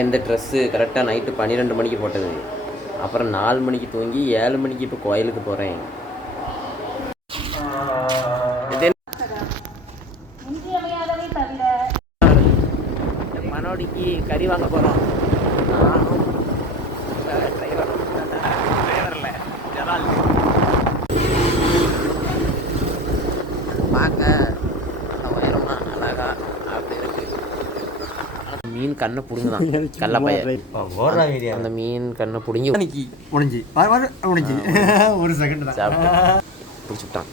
இந்த ட்ரெஸ்ஸு கரெக்டாக நைட்டு 12 மணிக்கு போட்டது. அப்புறம் 4 மணிக்கு தூங்கி 7 மணிக்கு இப்போ கோயிலுக்கு போகிறேன். மனோடிக்கு கறி வாங்க போகிறோம். பார்க்க உயரமா அழகா அப்படி இருக்கு. மீன் கண்ணை பிடுங்குதான் கல்ல பையன். அந்த மீன் கண்ணை பிடுங்கி முடிஞ்சு ஒரு செகண்ட் தான் சாப்பிட்டு பிடிச்சிட்டான்.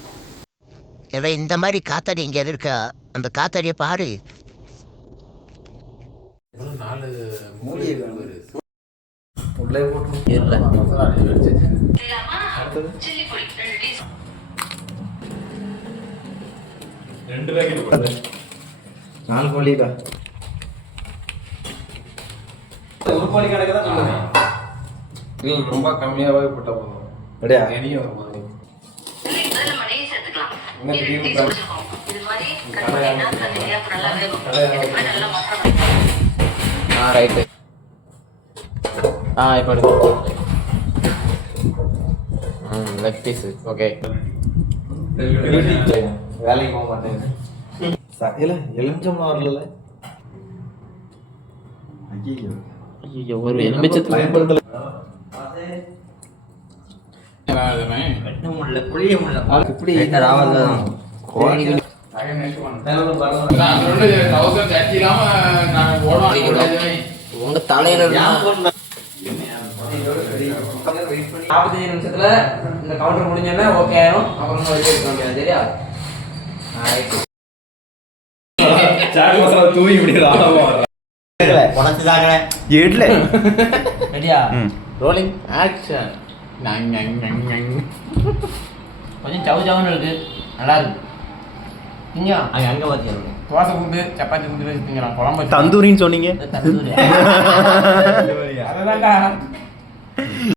ஏதோ இந்த மாதிரி காத்தாடி இங்கே இருக்கா, அந்த காத்தாடியை பாரு. ரொம்ப கம்மியாவே போட்டா போதும். ரைட்டு. இப்போ எடுத்து லெக் பீஸு. ஓகே, வேலைக்கு போக மாட்டேன். எலுமிச்சம் வரல. ஐயோ, ஒரு எலுமிச்சத்துல உங்க தலையில 45 நிமிஷத்துல இந்த கவுண்டர் முடிஞ்சோன்னா ஓகே ஆயிரும். அப்புறம் வெளியே இருக்க முடியாது. சரியா? தூய் ரெடியா? Rolling action. கொஞ்சம் சவு சவுன்னு இருக்கு, நல்லா இருக்கு. திங்க அங்கே பார்த்து தோசை குண்டு சப்பாத்தி குண்டு வச்சு திங்கலாம். குழம்பு தந்தூரின்னு சொன்னீங்க. தந்தூரி அதுதான்டா.